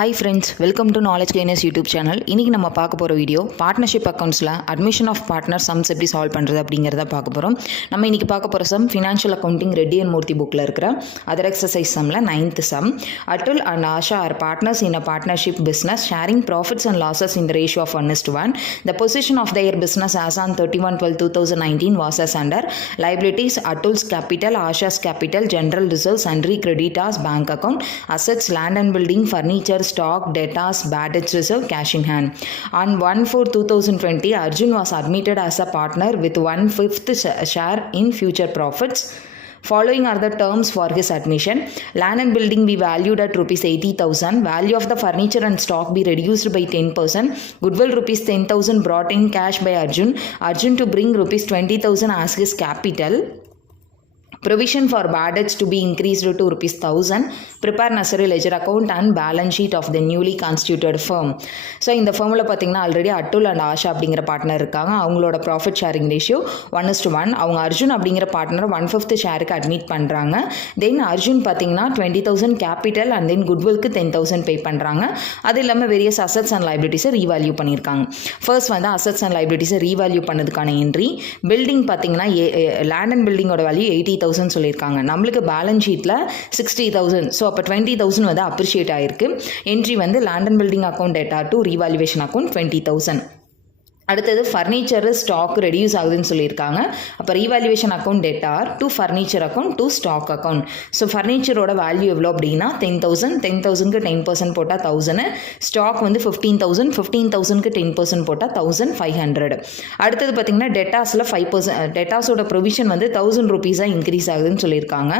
Hi friends, welcome to Knowledge Gainers YouTube channel. இன்னைக்கு நம்ம பார்க்க போகிற வீடியோ பார்ட்னர்ஷிப் அக்கௌண்ட்ஸில் அட்மிஷன் ஆஃப் பார்ட்னர் சம்ஸ் எப்படி சால்வ் பண்ணுறது அப்படிங்கிறத பார்க்க போகிறோம். நம்ம இன்றைக்கி பார்க்க போகிற sum financial accounting Reddy and Murthy புக்கில் இருக்கிற அதர் எக்ஸசைஸ் சம்மில் 9th sum. Atul and Asha are partners in a partnership business sharing profits and losses in the ratio of 1:1. The position of their business as on 31/12/2019 was as under liabilities Atul's capital, Asha's capital, general reserves, sundry creditors, bank account, assets, land and building, furniture, stock, debtors, bad debts reserve, cash in hand. On 1/4/2020, Arjun was admitted as a partner with 1/5 share in future profits. Following are the terms for his admission. Land and building be valued at rupees 80,000. Value of the furniture and stock be reduced by 10%. Goodwill rupees 10,000 brought in cash by Arjun. Arjun to bring rupees 20,000 as his capital. Provision for bad debts to be increased to rupees 1,000. Prepare necessary ledger account and balance sheet of the newly constituted firm. So இந்த ஃபர்மில் பார்த்தீங்கன்னா already Atul and Asha அப்படிங்கிற partner இருக்காங்க. அவங்களோட profit sharing ratio 1:1. அவங்க அர்ஜுன் அப்படிங்கிற partner 1/5 ஷேருக்கு admit பண்ணுறாங்க. தென் அர்ஜுன் பார்த்தீங்கன்னா 20,000 capital and then குட்வில்க்கு 10,000 பே பண்ணுறாங்க. அது இல்லாமல் வேரியஸ் அசட்ஸ் அண்ட் லைபிலிட்டிஸை ரீவேல்யூ பண்ணியிருக்காங்க. ஃபர்ஸ்ட் வந்து அசட்ஸ் அண்ட் லைபிலிட்டிஸை ரீவேல்யூ பண்ணதுக்கான என்ட்ரி. பில்டிங் பார்த்தீங்கன்னா லேண்ட் அண்ட் பில்டிங்கோட வேல்யூ 80,000 சொல்லியிருக்காங்க. நம்மளுக்கு பேலன்ஸ் ஷீட்டில் 60,000. ஸோ அப்போ 20,000 வந்து அப்ரிஷியேட் ஆயிருக்கு. என்ட்ரி வந்து land and building account debtor to revaluation account 20,000. அடுத்தது ஃபர்னிச்சர் ஸ்டாக் ரெடியூஸ் ஆகுதுன்னு சொல்லியிருக்காங்க. அப்போ revaluation account debtor to furniture account to stock account. So ஃபர்னிச்சரோட வேல்யூ எவ்வளோ அப்படின்னா 10,000. 10,000க்கு 10% போட்டால் 1,000. ஸ்டாக் வந்து 15,000. 15,000க்கு 10% போட்டால் 1,500. அடுத்தது பார்த்தீங்கன்னா டெட்டாஸில் 5%. டெட்டாஸோட ப்ரொவிஷன் வந்து 1,000 ரூபீஸாக இன்க்ரீஸ் ஆகுதுன்னு சொல்லியிருக்காங்க.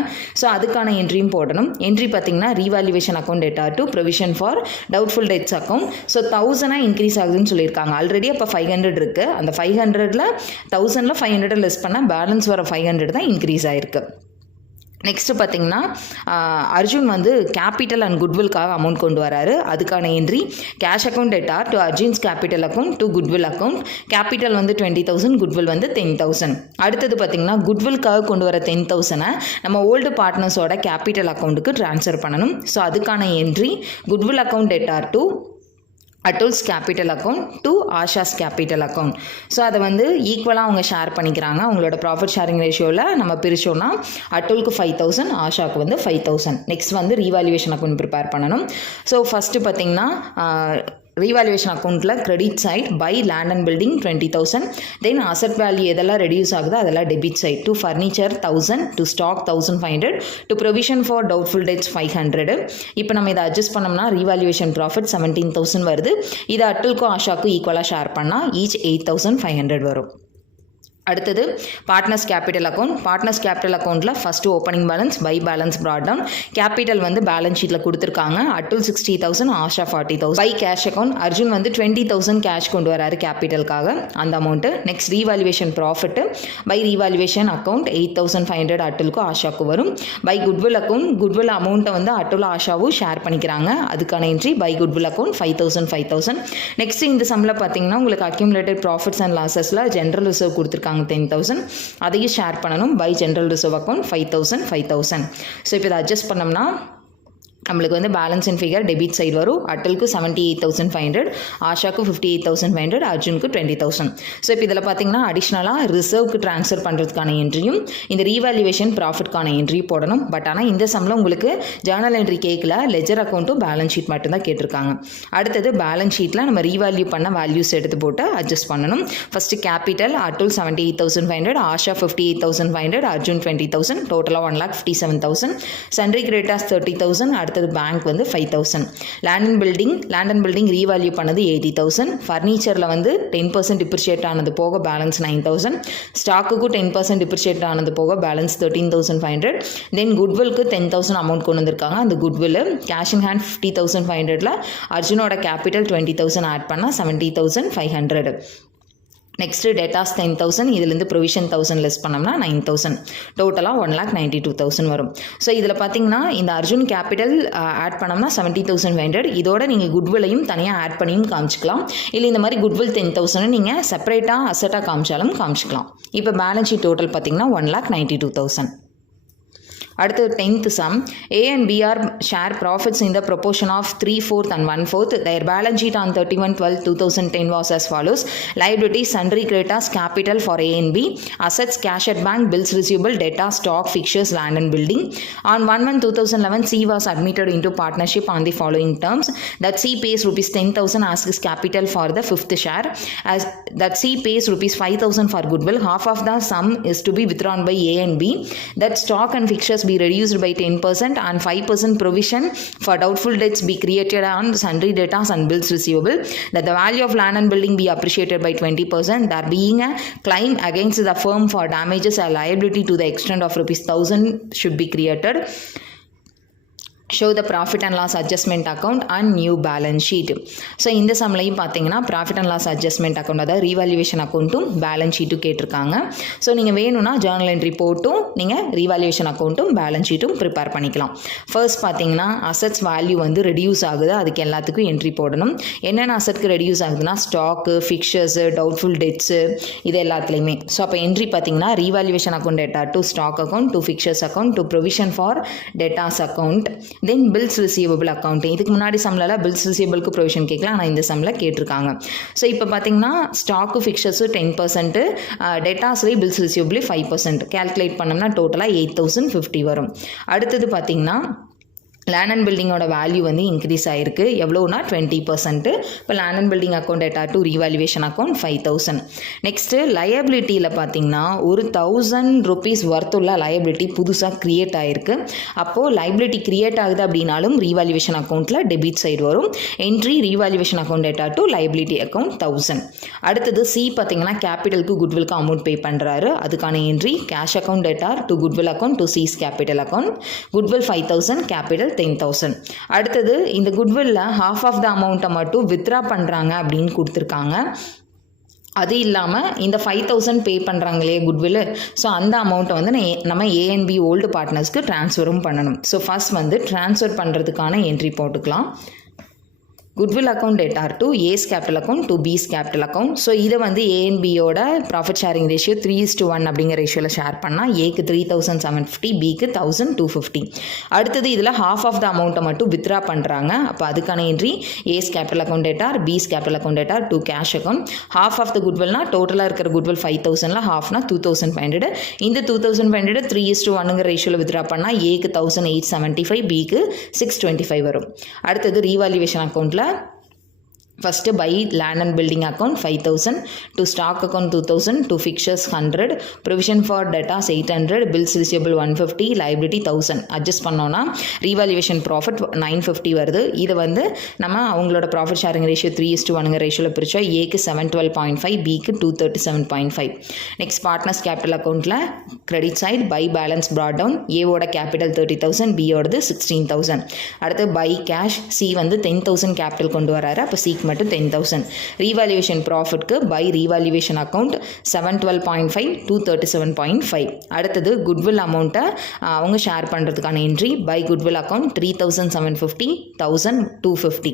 ஸோ அதுக்கான என்ட்ரியும் போடணும். என்ட்ரி பார்த்தீங்கன்னா revaluation account debtor to provision for doubtful debts account. So 1,000 increase ஆகுதுன்னு சொல்லியிருக்காங்க. ஆல்ரெடி அப்போ 500 இருக்கு. அந்த 500ல 1000ல 500 லெஸ் பண்ணால் பேலன்ஸ் வர 500 தான் இன்க்ரீஸ் ஆயிருக்கு. நெக்ஸ்ட் பார்த்தீங்கன்னா அர்ஜுன் வந்து கேபிட்டல் அண்ட் குட்வில்காக அமௌண்ட் கொண்டு வராரு. அதுக்கான entry cash account debtor to Arjun's capital account to goodwill account. Capital வந்து 20,000, குட்வில் வந்து 10,000. அடுத்தது பார்த்தீங்கன்னா குட்வில்காக கொண்டு வர 10,000 நம்ம ஓல்டு பார்ட்னர்ஸோட கேபிட்டல் அக்கௌண்ட்டுக்கு ட்ரான்ஸ்ஃபர் பண்ணணும். ஸோ அதுக்கான entry goodwill account debtor to Atul's capital account to Asha's capital account. So அதை வந்து ஈக்குவலாக அவங்க ஷேர் பண்ணிக்கிறாங்க. அவங்களோட ப்ராஃபிட் ஷேரிங் ரேஷியோவில் நம்ம பிரிச்சோன்னா அட்டுலுக்கு 5,000, ஆஷாவுக்கு வந்து 5,000. நெக்ஸ்ட் வந்து ரீவால்யூவேஷன் அக்கௌண்ட் ப்ரிப்பேர் பண்ணணும். ஸோ ஃபஸ்ட்டு பார்த்தீங்கன்னா ரீவால்யூவேஷன் அக்கௌண்ட்டில் credit side by land and building 20,000. Then asset value எதெல்லாம் ரெடியூஸ் ஆகுதோ அதெல்லாம் debit side. To furniture 1,000, to stock 1,500, to provision for doubtful debts 500. இப்போ நம்ம இதை அட்ஜஸ்ட் பண்ணோம்னா ரீவால்யூவேஷன் ப்ராஃபிட் 17,000 வருது. இதை அட்டுலுக்கும் ஆஷாவுக்கும் ஈக்குவலாக ஷேர் பண்ணால் ஈச் 8,500 வரும். அடுத்தது partners capital account. Partners capital அக்கௌண்ட்டில் first opening balance by balance brought down. Capital வந்து பேலன்ஸ் ஷீட்டில் கொடுத்துருக்காங்க. Atul 60,000, Asha 40,000. By cash account Arjun வந்து 20,000 கேஷ் கொண்டு வராரு கேபிட்டலுக்காக, அந்த amount. Next revaluation profit by revaluation account 8,500 அட்டுலுக்கும் ஆஷாவுக்கும் வரும். பை குட்வில் அக்கௌண்ட் குட்வில் அமௌண்ட்டை வந்து அட்டுல் ஆஷாவும் ஷேர் பண்ணிக்கிறாங்க. அதுக்கான entry by goodwill account 5,000. Next இந்த சம்மில் பார்த்தீங்கன்னா உங்களுக்கு அக்யூமுலேட்டட் ப்ராஃபிட்ஸ் அண்ட் லாஸஸில் ஜென்ரல் ரிசர்வ் கொடுத்துருக்காங்க 10,000. அதையும் ஷேர் பண்ணணும். By general reserve account 5,000. So இப்போ இதை அட்ஜஸ்ட் பண்ணோம்னா நம்மளுக்கு வந்து balance in figure debit side வரும். அட்டலுக்கு 78,500, ஆஷாக்கு 58,500, அர்ஜுனுக்கு 20,000. ஸோ இப்போ இதில் பார்த்தீங்கன்னா அடிஷ்னலாக ரிசர்வ்க்கு ட்ரான்ஸ்ஃபர் பண்ணுறதுக்கான என்ட்ரியும் இந்த ரீவால்யூவேஷன் ப்ராஃபிட்கான என்ட்ரி போடணும். பட் ஆனால் இந்த சம்மில் உங்களுக்கு ஜேர்னல் என்ட்ரி கேட்கல, லெஜர் அக்கௌண்ட்டும் பேலன்ஸ் ஷீட் மட்டும்தான் கேட்டிருக்காங்க. அடுத்தது பேலன்ஸ் ஷீட்டில் நம்ம ரீவால்யூ பண்ண வேல்யூஸ் எடுத்து போட்டு அட்ஜஸ்ட் பண்ணணும். ஃபஸ்ட்டு கேபிட்டல் அட்டுல் 78,500, ஆஷா 58,500, அர்ஜுன் 20,000, டோட்டலாக 1,57,000. Sundry creditors 30,000. அடுத்தது பேங்க் வந்து 5,000. லேண்ட் அண்ட் பில்டிங் ரீவால்யூ பண்ணது 80,000. ஃபர்னிச்சரில் வந்து 10% டிப்ரிஷியேட் ஆனது போக பேலன்ஸ் 9,000. ஸ்டாக்குக்கும் 10% டிப்ரிஷியேட் ஆனது போக பேலன்ஸ் 13,500. தென் குட்வில்க்கு 10,000 அமௌண்ட் கொண்டு வந்திருக்காங்க. அந்த குட்வில் கேஷ் இன் ஹேண்ட் 50,500ல அர்ஜுனோட கேபிட்டல் 20,000 ஆட் பண்ணால் 70,500. Next debtors 10,000. இதுலேருந்து ப்ரொவிஷன் 1,000 லெஸ் பண்ணோம்னா 9,000. டோட்டலாக 1,92,000 வரும். ஸோ இதில் பார்த்தீங்கன்னா இந்த அர்ஜுன் கேபிட்டல் ஆட் பண்ணோம்னா 70,500. இதோட நீங்கள் குட்வில்லையும் தனியாக ஆட் பண்ணியும் காமிச்சிக்கலாம். இல்லை இந்த மாதிரி குட்வில் 10,000 நீங்கள் செப்பரேட்டாக அசட்டாக காமிச்சாலும் காமிச்சிக்கலாம். இப்போ பேலன்ஸ் ஷீட் டோட்டல் பார்த்தீங்கன்னா 1,92,000. அடுத்து 10th sum, A and B are share profits in the proportion of 3/4 and 1/4. Their balance sheet on 31/12/2010 was as follows: liabilities, sundry creditors, capital for A and B, assets, cash at bank, bills receivable, debtor, stock, fixtures, land and building. On 1/1/2011, C was admitted into partnership on the following terms: that C pays rupees 10,000 as his capital for the 5th share, as that C pays rupees 5,000 for goodwill. Half of the sum is to be withdrawn by A and B. That stock and fixtures be reduced by 10% and 5% provision for doubtful debts be created on sundry debtors and bills receivable. That the value of land and building be appreciated by 20%. There being a claim against the firm for damages, a liability to the extent of rupees 1,000 should be created. Show the profit and loss adjustment account and new balance sheet. So இந்த சம்லையும் பார்த்தீங்கன்னா profit and loss adjustment account, அதாவது revaluation அக்கௌண்ட்டும் balance ஷீட்டும் கேட்டிருக்காங்க. So நீங்கள் வேணும்னா Journal entry போட்டும் நீங்கள் ரீவால்யூவேஷன் அக்கௌண்ட்டும் பேலன்ஸ் ஷீட்டும் ப்ரிப்பேர் பண்ணிக்கலாம். ஃபர்ஸ்ட் பார்த்தீங்கன்னா அசட்ஸ் வேல்யூ வந்து ரெடியூஸ் ஆகுது, அதுக்கு எல்லாத்துக்கும் என்ட்ரி போடணும். என்னென்ன அசட்க்கு ரெடியூஸ் ஆகுதுன்னா ஸ்டாக்கு, ஃபிக்சர்ஸு, டவுட்ஃபுல் டெட்ஸு, இது எல்லாத்துலேயுமே. ஸோ அப்போ என்ட்ரி பார்த்தீங்கன்னா revaluation account debtor to stock account to fixtures account to provision for debtors account, then bills receivable account. இதுக்கு முன்னாடி சம்மில் பில்ஸ் ரிசீவபிளுக்கு ப்ரொவிஷன் கேட்கலாம், ஆனால் இந்த சம்மில் கேட்டிருக்காங்க. ஸோ இப்போ பார்த்தீங்கன்னா ஸ்டாக்கு ஃபிக்சர்ஸு 10%, டேட்டாஸ்லேயே பில்ஸ் ரிசீவபிள் 5%. கேல்குலேட் பண்ணோம்னா டோட்டலாக 8,050 வரும். அடுத்தது பார்த்தீங்கன்னா லேண்ட் அண்ட் பில்டிங்கோட வேல்யூ வந்து இன்க்ரீஸ் ஆகிருக்கு. எவ்வளோனா 20%. இப்போ land and building account debtor to revaluation account 5,000. Next லயபிலிட்டியில் பார்த்தீங்கன்னா ஒரு 1,000 rupees ஒர்த்துள்ள லயபிலிட்டி புதுசாக க்ரியேட் ஆகிருக்கு. அப்போது லைபிலிட்டி க்ரியேட் ஆகுது அப்படின்னாலும் ரீவால்யூவேஷன் அக்கௌண்ட்டில் டெபிட் சைடு வரும். Entry revaluation account debtor to liability account 1,000. அடுத்தது சி பார்த்தீங்கன்னா கேபிட்டலுக்கு குட்விலுக்கு அமௌண்ட் பே பண்ணுறாரு, அதுக்கான entry cash account debtor to goodwill account to C's capital account. Goodwill 5,000, capital 10,000. அடுத்தது இந்த குட்வில்ல half ஆஃப் த அமௌண்ட்டை மட்டும் வித்ரா பண்ணுறாங்க அப்படின்னு கொடுத்துருக்காங்க. அது இல்லாமல் இந்த 5,000 பே பண்ணுறாங்களே குட்வில், ஸோ அந்த அமௌண்ட்டை வந்து நம்ம ஏஎன்பி ஓல்டு பார்ட்னர்ஸ்க்கு ட்ரான்ஸ்ஃபரும் பண்ணணும். ஸோ ஃபர்ஸ்ட் வந்து ட்ரான்ஸ்ஃபர் பண்ணுறதுக்கான என்ட்ரி போட்டுக்கலாம். Goodwill account debtor to A's capital account to B's capital account. So இதை வந்து ஏஎன்பியோட ப்ராஃபிட் ஷேரிங் ரேஷியோ 3:1 அப்படிங்கிற ரேஷியோவில் ஷேர் பண்ணால் ஏக்கு 3,750, பிக்கு 1,250. அடுத்தது இதில் half ஆஃப் த அமௌண்ட்டை மட்டும் வித்ரா பண்ணுறாங்க. அப்போ அதுக்கான entry A's capital account debtor, B's capital account debtor to cash account. half of the குட்வில்னா டோட்டலாக இருக்கிற குட்வில் 5,000ல் ஹாஃப்னா 2,500. இந்த 2,500 3:1ங்கிற ரேஷியோவில் வித்ரா பண்ணால் ஏக்கு 1,875, பிக்கு 625 வரும். அடுத்தது ரீவால்யூவேஷன் அக்கௌண்ட்டில் first by land and building account 5,000, to stock account 2,000, to fixtures 100, provision for debtors 800, bills receivable 150, liability 1,000. Adjust பண்ணோன்னா ரீவால்யூவேஷன் ப்ராஃபிட் 950 வருது. இதை வந்து நம்ம அவங்களோட ப்ராஃபிட் ஷேரிங் ரேஷியோ 3:1ங்கிற ரேஷியோவில் பிரித்தா ஏக்கு 712.5, பிக்கு 237.5. நெக்ஸ்ட் பார்ட்னர்ஸ் கேபிட்டல் அக்கௌண்ட்டில் credit side by balance brought down. ஏவோட கேபிட்டல் 30,000, பியோடது 16,000. அடுத்து பை கேஷ், சி வந்து 10,000 கேபிட்டல் கொண்டு வராரு, அப்போ சிக்கு மட்டும் 10,000. ரீவால்யூவேஷன் ப்ராஃபிட்க்கு பை ரீவால்யூவேஷன் அக்கௌண்ட் 712.5, 237.5. அடுத்தது குட்வில் அமௌண்ட்டை அவங்க ஷேர் பண்ணுறதுக்கான என்ட்ரி பை குட்வில் அக்கௌண்ட் 3,750, 1,250.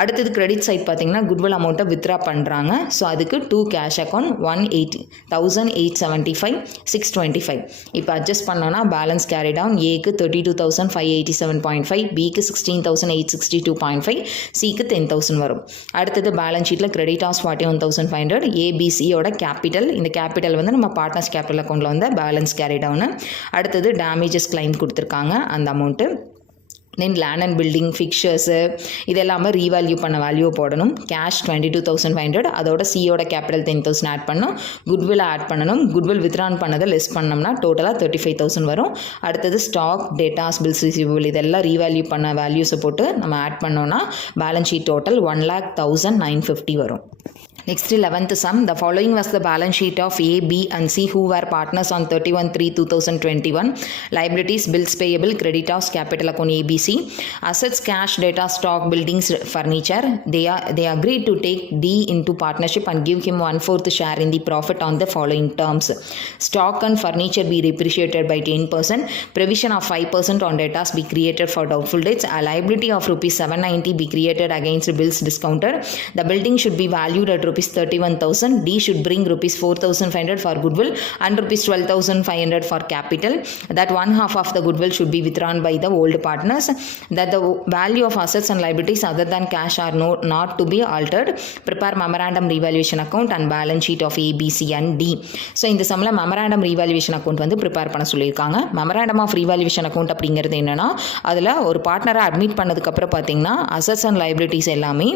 அடுத்தது கிரெடிட் சைட் பார்த்தீங்கன்னா குட்வில் அமௌண்ட்டை வித்ரா பண்ணுறாங்க. ஸோ அதுக்கு 2 கேஷ் அக்கௌண்ட் 1,875, 625. இப்போ அட்ஜஸ்ட் பண்ணோன்னா பேலன்ஸ் கேரி டவுன் ஏக்கு 32,587.5, பிக்கு 16,862.5, சிக்கு 10,000 வரும். அடுத்தது பேலன்ஸ் ஷீட்டில் கிரெடிட்டாஸ் 41,500, ஏபிசியோட கேபிட்டல். இந்த கேபிட்டல் வந்து நம்ம பார்ட்னர்ஸ் கேபிட்டல் அக்கௌண்ட்டில் வந்து பேலன்ஸ் கேரி டவுனு. அடுத்தது டேமேஜஸ் கிளைம் கொடுத்துருக்காங்க, அந்த amount. Then land and building fixtures இது எல்லாமே ரீவேல்யூ பண்ண வேல்யூ போடணும். கேஷ் 22,500, அதோட சியோட கேபிட்டல் 10,000 ஆட் பண்ணணும். குட்வில் ஆட் பண்ணணும். குட்வில் வித்ரான் பண்ணதை லெஸ் பண்ணோம்னா டோட்டலாக 35,000 வரும். அடுத்தது ஸ்டாக், டேட்டாஸ், பில்ஸ் ரிசீவபிள் இதெல்லாம் ரீவேல்யூ பண்ண வேல்யூஸை போட்டு நம்ம ஆட் பண்ணோன்னா பேலன்ஸ் ஷீட் டோட்டல் 1,10,950 வரும். Next 11th sum, the following was the balance sheet of A, B and C who were partners on 31/3/2021. Liabilities, bills payable, creditors, capital account ABC, assets, cash, data, stock, buildings, furniture. They agreed to take D into partnership and give him 1/4 share in the profit on the following terms. Stock and furniture be depreciated by 10%. Provision of 5% on debtors be created for doubtful debts. A liability of rupees 790 be created against bills discounted. The building should be valued at rupees 31,000. D should bring rupees 4,500 for goodwill and rupees 12,500 for capital. That one half of the goodwill should be withdrawn by the old partners. That the value of assets and liabilities other than cash are not to be altered. Prepare memorandum revaluation account and balance sheet of A, B, C and D. So இந்த சம்மில் memorandum revaluation account வந்து prepare பண்ண சொல்லியிருக்காங்க. Memorandum of revaluation account அப்படிங்கிறது என்னென்னா, அதில் ஒரு பார்ட்னரை admit பண்ணதுக்கப்புறம் பார்த்தீங்கன்னா அசட்ஸ் அண்ட் லைபிலிட்டிஸ் எல்லாமே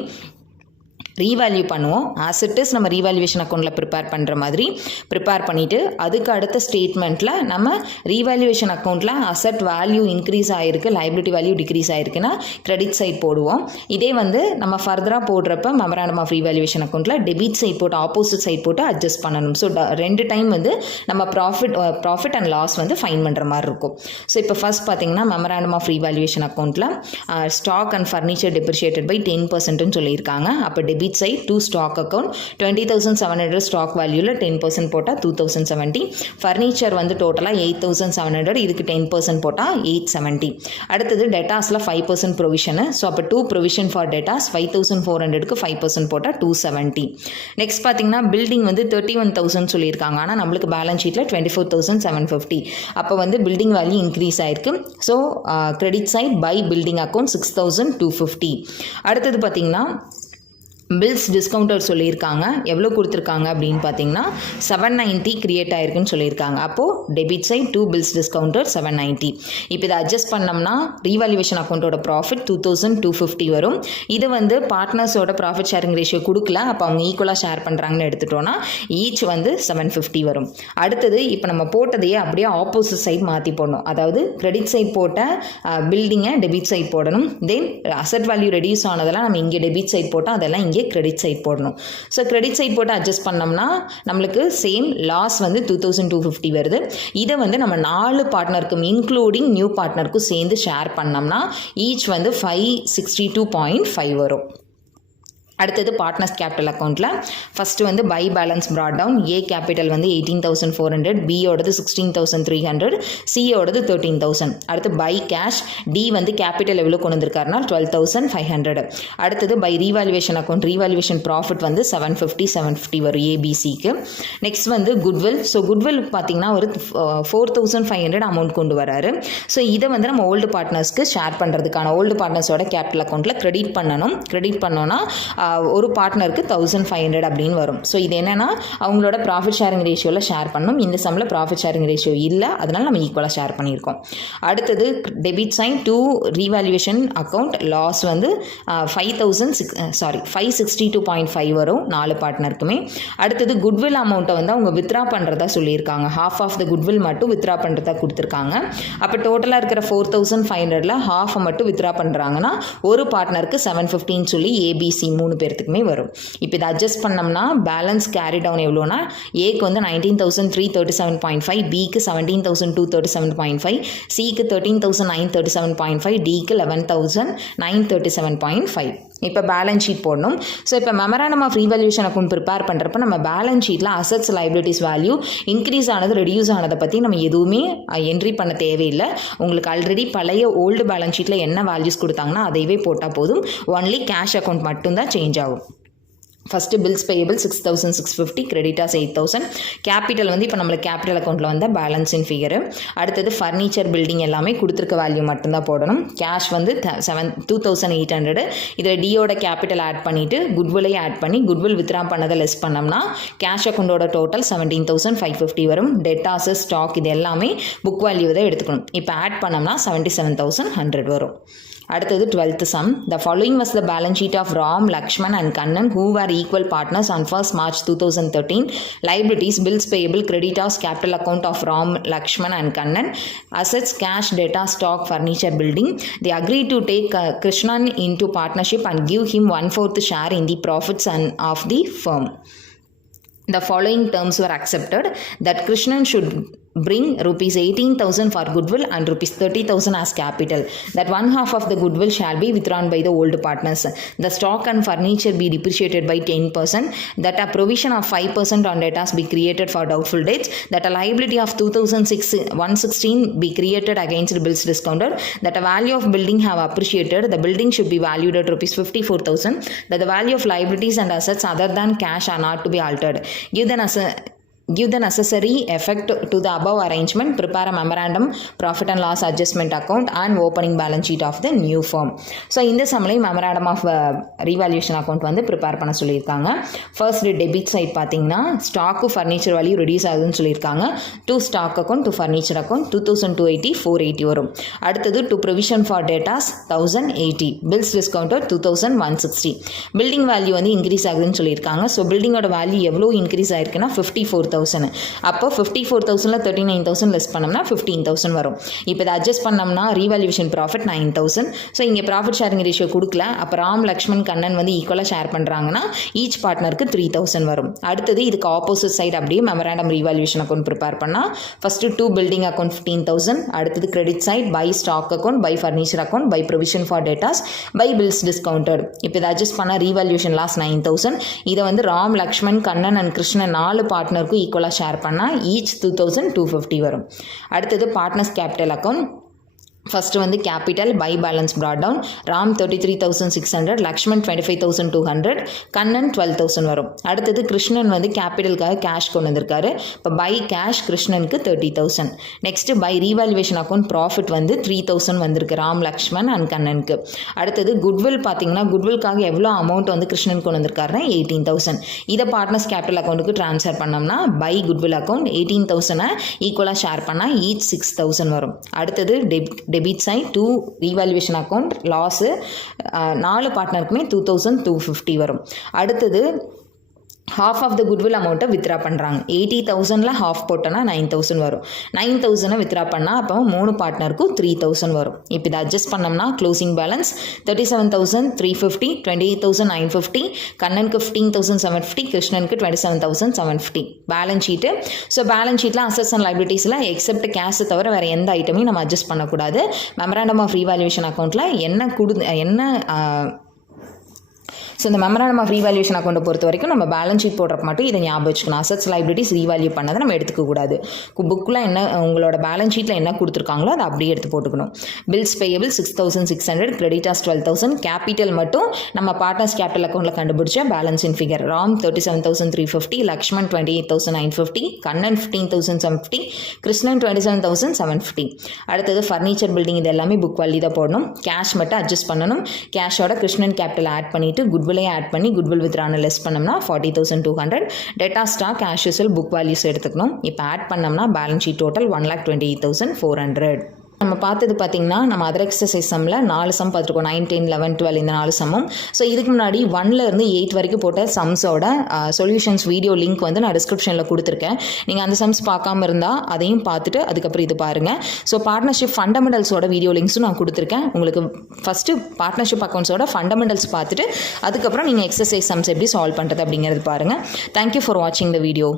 ரீவேல்யூ பண்ணுவோம். ஆசெட்ஸ் நம்ம ரீவேல்யூவேஷன் அக்கௌண்ட்டில் ப்ரிப்பேர் பண்ணுற மாதிரி ப்ரிப்பேர் பண்ணிவிட்டு அதுக்கு அடுத்த ஸ்டேட்மெண்ட்டில் நம்ம ரீவேல்யூவேஷன் அக்கௌண்ட்டில் அசெட் வேல்யூ இன்க்ரீஸ் ஆகிருக்கு, லைபிலிட்டி வேல்யூ டிக்ரீஸ் ஆகிருக்குன்னா கிரெடிட் சைட் போடுவோம். இதே வந்து நம்ம ஃபர்தராக போடுறப்ப மெமராண்டம் ஆஃப் ரீவேல்யூவேஷன் அக்கௌண்ட்டில் டெபிட் சைட் போட்டு ஆப்போசிட் சைட் போட்டு அட்ஜஸ்ட் பண்ணணும். ஸோ 2 டைம் வந்து நம்ம ப்ராஃபிட் அண்ட் லாஸ் வந்து ஃபைன் பண்ணுற மாதிரி இருக்கும். ஸோ இப்போ ஃபர்ஸ்ட் பார்த்தீங்கன்னா மெமராண்டம் ஆஃப் ரீவேல்யூவேஷன் அக்கௌண்ட்டில் stock and furniture depreciated by 10% சொல்லியிருக்காங்க. அப்போ டெபிட் side to stock account 20,700 stock valueல 10% போட்டா 2,070. furniture வந்து டோட்டலா 8,700, இதுக்கு 10% போட்டா 870. அடுத்தது debtorsல 5% provision. ஸோ அப்போ 2 provision for debtors 5,400க்கு 5% போட்டா 270. நெக்ஸ்ட் பார்த்தீங்கன்னா பில்டிங் வந்து 31,000 சொல்லியிருக்காங்க. ஆனால் நம்மளுக்கு பேலன்ஸ் ஷீட்டில் 24,750. அப்போ வந்து பில்டிங் வேல்யூ இன்க்ரீஸ் ஆயிருக்கு. So credit side by building account 6,250. அடுத்தது பார்த்தீங்கன்னா பில்ஸ் டிஸ்கவுண்டர் சொல்லியிருக்காங்க. எவ்வளோ கொடுத்துருக்காங்க அப்படின்னு பார்த்தீங்கன்னா 790 கிரியேட் ஆயிருக்குன்னு சொல்லியிருக்காங்க. அப்போது டெபிட் சைட் 2 பில்ஸ் டிஸ்கவுண்டர் 790. இப்போ இதை அட்ஜஸ்ட் பண்ணோம்னா ரீவாலுவேஷன் அக்கௌண்ட்டோட ப்ராஃபிட் 2,250 வரும். இது வந்து பார்ட்னர்ஸோட ப்ராஃபிட் ஷேரிங் ரேஷியோ கொடுக்கல, அப்போ அவங்க ஈக்குவலாக ஷேர் பண்ணுறாங்கன்னு எடுத்துட்டோன்னா ஈச் வந்து 750 வரும். அடுத்தது இப்போ நம்ம போட்டதையே அப்படியே ஆப்போசிட் சைட் மாற்றி போடணும். அதாவது கிரெடிட் சைட் போட்ட பில்டிங்கை டெபிட் சைட் போடணும். தென் அசெட் வேல்யூ ரெடியூஸ் ஆனதெல்லாம் நம்ம இங்கே டெபிட் சைட் போட்டால் அதெல்லாம் இங்கே கிரெடிட் சைட் போடணும். ஸோ கிரெடிட் சைட் போட்டு அட்ஜஸ்ட் பண்ணோம்னா நம்மளுக்கு சேம் லாஸ் வந்து 2,250 வருது. இதை வந்து நம்ம 4 பார்ட்னருக்கும் இன்க்ளூடிங் நியூ பார்ட்னருக்கும் சேர்ந்து ஷேர் பண்ணோம்னா ஈச் வந்து 562.5 வரும். அடுத்தது பார்ட்னர்ஸ் கேபிட்டல் அக்கௌண்ட்டில் ஃபஸ்ட்டு வந்து by balance brought down. A capital வந்து 18,400, பியோடது 16,300, சியோடது 13,000. அடுத்து பை கேஷ். டி வந்து கேபிட்டல் எவ்வளோ கொண்டு வந்திருக்காருனா 12,500. அடுத்தது by revaluation account. Revaluation profit வந்து 750 வரும் ஏபிசிக்கு. நெக்ஸ்ட் வந்து குட்வில். ஸோ குட்வில் பார்த்தீங்கன்னா ஒரு 4,500 அமௌண்ட் கொண்டு வராரு. ஸோ இதை வந்து நம்ம ஓல்டு பார்ட்னர்ஸ்க்கு ஷேர் பண்ணுறதுக்கான ஓல்டு பார்ட்னர்ஸோட கேபிட்டல் அக்கௌண்ட்டில் கிரெடிட் பண்ணணும். கிரெடிட் பண்ணோன்னா ஒரு பார்ட்னருக்கு 1,500 அப்படின்னு வரும். ஸோ இது என்னென்னா அவங்களோட ப்ராஃபிட் ஷேரிங் ரேஷியோவில் ஷேர் பண்ணணும். இந்த சம்மில் ப்ராஃபிட் ஷேரிங் ரேஷியோ இல்லை, அதனால் நம்ம ஈக்குவலாக ஷேர் பண்ணியிருக்கோம். அடுத்தது debit side to revaluation account loss வந்து 562.5 வரும் 4 பார்ட்னருக்குமே. அடுத்தது குட்வில் அமௌண்ட்டை வந்து அவங்க வித்ரா பண்ணுறதா சொல்லியிருக்காங்க. ஹாஃப் ஆஃப் த குட்வில் மட்டும் வித்ரா பண்ணுறதா கொடுத்துருக்காங்க. அப்போ டோட்டலாக இருக்கிற 4,500ல் ஹாஃபை மட்டும் வித்ரா பண்ணுறாங்கன்னா ஒரு பார்ட்னருக்கு 750 சொல்லி ஏபிசி 3 பேர்த்துக்குமே வரும். இப்போ இதை அட்ஜஸ்ட் பண்ணோம்னா பேலன்ஸ் கேரி டவுன் எவ்வளோனா ஏக்கு வந்து 19,337.5, பிக்கு 17,237.5, சிக்கு 13,937.5, டிக்கு 11,937.5. இப்போ பேலன்ஸ் ஷீட் போடணும். ஸோ இப்போ memorandum of revaluation account prepare பண்ணுறப்ப நம்ம பேலன்ஸ் ஷீட்டில் அசட்ஸ் லைபிலிட்டிஸ் வேல்யூ இன்க்ரீஸ் ஆனது ரெடியூஸ் ஆனதை பற்றி நம்ம எதுவுமே என்ட்ரி பண்ண தேவையில்லை. உங்களுக்கு ஆல்ரெடி பழைய ஓல்டு பேலன்ஸ் ஷீட்டில் என்ன வேல்யூஸ் கொடுத்தாங்கன்னா அதையவே போட்டால் போதும். ஒன்லி கேஷ் அக்கௌண்ட் மட்டும்தான் சேஞ்ச் ஆகும். First bills payable 6,650, creditors 8,000. Capital வந்து இப்போ நம்மளுக்கு கேபிட்டல் அக்கௌண்ட்டில் வந்த பேலன்ஸின் ஃபிகரு. அடுத்தது ஃபர்னிச்சர் பில்டிங் எல்லாமே கொடுத்துருக்க வேல்யூ மட்டும்தான் போடணும். கேஷ் வந்து 2,800. இதில் டியோட கேபிட்டல் ஆட் பண்ணிவிட்டு குட்வில்லை ஆட் பண்ணி குட்வில் வித்ரா பண்ணதை லெஸ் பண்ணோம்னா கேஷ் அக்கௌண்ட்டோட டோட்டல் 17,550 வரும். டெட்டாஸ் ஸ்டாக் இது எல்லாமே புக் வேல்யூ தான் எடுத்துக்கணும். இப்போ ஆட் பண்ணோம்னா 77,100 வரும். அடுத்தது 12th sum. The following was the balance sheet of Ram, Lakshman and Kannan who were equal partners on 1st March 2013. Liabilities, bills payable, creditors, capital account of Ram, Lakshman and Kannan. Assets, cash, data, stock, furniture, building. They agreed to take Krishnan into partnership and give him 1/4 share in the profits of the firm. The following terms were accepted: that Krishnan should bring rupees 18,000 for goodwill and rupees 30,000 as capital. That one half of the goodwill shall be withdrawn by the old partners. The stock and furniture be depreciated by 10%. That a provision of 5% on debtors be created for doubtful debts. That a liability of 116 be created against bills discounted. That a value of building have appreciated. The building should be valued at rupees 54,000. That the value of liabilities and assets other than cash are not to be altered. Give the necessary effect to the above arrangement. Prepare a memorandum, profit and loss adjustment account and opening balance sheet of the new firm. So இந்த சமலை memorandum of revaluation account வந்து prepare பண்ண சொல்லியிருக்காங்க. First debit side பார்த்தீங்கன்னா stock furniture value reduce ஆகுதுன்னு சொல்லியிருக்காங்க. To stock account to furniture account 2280 480 வரும். அடுத்தது to provision for debtors 1080, bills discounted 2160. Building value வந்து இன்க்ரீஸ் ஆகுதுன்னு சொல்லியிருக்காங்க. ஸோ பில்டிங்கோட வேல்யூ எவ்வளோ இன்க்ரீஸ் ஆயிருக்குன்னா 54,000. அப்போ 54,000ல 39,000 லெஸ் பண்ணோம்னா 15,000 வரும். இப்போ இதை அட்ஜஸ்ட் பண்ணோம்னா ரீவால்யூஷன் ப்ராஃபிட் 9,000. ஸோ இங்கே ப்ராஃபிட் ஷேரிங் ரேஷியோ கொடுக்கல. அப்போ ராம் லக்ஷ்மண் கண்ணன் வந்து ஈக்குவலாக ஷேர் பண்ணுறாங்கன்னா ஈச் பார்ட்னருக்கு 3,000 வரும். அடுத்தது இதுக்கு ஆப்போசிட் சைடு அப்படியே மெமராண்டம் ரீவால்யூஷன் அக்கௌண்ட் ப்ரிப்பேர் பண்ணால் ஃபஸ்ட்டு டூ பில்டிங் அக்கௌண்ட் 15,000. அடுத்தது credit side by stock account, by furniture account, by provision for debtors, by bills discounted. இப்போ இதை அட்ஜஸ்ட் பண்ணால் ரீவால்யூஷன் லாஸ் 9,000. இதை வந்து ராம் லக்ஷ்மண் கண்ணன் அண்ட் கிருஷ்ணன் 4 பார்ட்னருக்கும் ஈக்குவலாக ஷேர் பண்ணால் ஈச் 2,250 வரும். அடுத்தது பார்ட்னர்ஸ் கேபிட்டல் அக்கௌண்ட். ஃபஸ்ட்டு வந்து capital by balance brought down. Ram 33,600, Lakshman 25,200, Kannan 12,000 வரும். அடுத்தது கிருஷ்ணன் வந்து கேபிட்டலுக்காக கேஷ் கொண்டு வந்திருக்காரு. இப்போ பை கேஷ் கிருஷ்ணனுக்கு 30,000. Next by revaluation account profit வந்து 3,000 வந்திருக்கு ராம் லக்ஷ்மண் அண்ட் கண்ணனுக்கு. அடுத்தது குட்வில் பார்த்தீங்கன்னா குட்வில்காக எவ்வளோ அமௌண்ட் வந்து கிருஷ்ணன் கொண்டு வந்திருக்காருன்னா 18,000. இதை பார்ட்னர்ஸ் கேபிட்டல் அக்கௌண்ட்டுக்கு ட்ரான்ஸ்ஃபர் பண்ணோம்னா பை குட்வில் அக்கௌண்ட் 18,000 ஈக்குவலாக ஷேர் பண்ணால் ஈச் 6,000 வரும். அடுத்தது debit side to revaluation account loss 4 பார்ட்னருக்குமே 2,250 வரும். அடுத்தது ஹாஃப் ஆஃப் த குட்வில் அமௌண்ட்டை வித்ரா பண்ணுறாங்க. 80,000ல் ஹாஃப் போட்டோன்னா 9,000 வரும். 9,000 வித்ரா பண்ணால் அப்போ 3 பார்ட்னருக்கும் 3,000 வரும். இப்போ இதை அட்ஜஸ்ட் பண்ணோம்னா க்ளோசிங் பேலன்ஸ் 37,350, 28,950, கண்ணனுக்கு 15,750, கிருஷ்ணனுக்கு 27,750. Balance sheet. ஸோ பேலன்ஸ் ஷீட்டில் அசட்ஸ் அண்ட் லைபிலிட்டிஸில் எக்ஸப்ட் கேஷை தவிர வேறு எந்த ஐட்டமையும் நம்ம அட்ஜஸ்ட் பண்ணக்கூடாது. மெமராண்டம் ஆஃப் ரீவால்யூவேஷன் அக்கௌண்ட்டில் ஸோ இந்த மெமராண்டம் ஆஃப் ரீவால்யூஷன் அக்கௌண்ட்டை பொறுத்த வரைக்கும் நம்ம பேலன்ஸ் ஷீட் போடுறப்ப மட்டும் இதை ஞாபகம் வச்சுக்கணும். அசட்ஸ் லைபிலிட்டிஸ் ரீவால்யூ பண்ணதை நம்ம எடுத்துக்கக்கூடாது. புக்கில் என்ன உங்களோட பேலன்ஸ் ஷீட்டில் என்ன கொடுத்துருக்காங்களோ அதை அப்படியே எடுத்து போட்டுக்கணும். பில்ஸ் பேயபிள் 6,600, கிரெடிட்டாஸ் 12,000, கேபிட்டல் மட்டும் நம்ம பார்ட்னர்ஸ் கேபிட்டல் அக்கௌண்ட்டில் கண்டுபிடிச்ச balance in figure. Ram 37,350, Lakshman 28,950, Kannan 15,750, Krishnan 27,750. அடுத்தது ஃபர்னிச்சர் பில்டிங் இது எல்லாமே புக் வேல்யூ தான் போடணும். கேஷ் மட்டும் அட்ஜஸ்ட் பண்ணணும். கேஷோட கிருஷ்ணன் கேபிட்டல் ஆட் பண்ணிவிட்டு குட்வில்லையும் ஆட் பண்ணி குட்வில் வித்ரான லெஸ் பண்ணோம்னா 40,200. Debtor stock as usual book values எடுத்துக்கணும். இப்போ ஆட் பண்ணோம்னா பேலன்ஸ் ஷீட் டோட்டல் 1,28,400. நம்ம பார்த்தது பார்த்திங்கன்னா நம்ம அதர் எக்ஸசைஸ் சம்மில் 4 சம் பார்த்துருக்கோம். 9, 10, 11, 12 இந்த 4 சம்மும். ஸோ இதுக்கு முன்னாடி 1லேருந்து 8 வரைக்கும் போட்ட சம்ஸோட சொல்யூஷன்ஸ் வீடியோ லிங்க் வந்து நான் டிஸ்கிரிப்ஷனில் கொடுத்துருக்கேன். நீங்கள் அந்த சம்ஸ் பார்க்காம இருந்தால் அதையும் பார்த்துட்டு அதுக்கப்புறம் இது பாருங்கள். ஸோ பார்ட்னர்ஷிப் ஃபண்டமெண்டல்ஸோட வீடியோ லிங்க்ஸும் நான் கொடுத்துருக்கேன். உங்களுக்கு ஃபஸ்ட்டு பார்ட்னர்ஷிப் அக்கௌண்ட்ஸோட ஃபண்டமெண்டல்ஸ் பார்த்துட்டு அதுக்கப்புறம் நீங்கள் எக்ஸசைஸ் சம்ஸ் எப்படி சால்வ் பண்ணுறது அப்படிங்கிறது பாருங்கள். தேங்க்யூ ஃபார் வாட்சிங் த வீடியோ.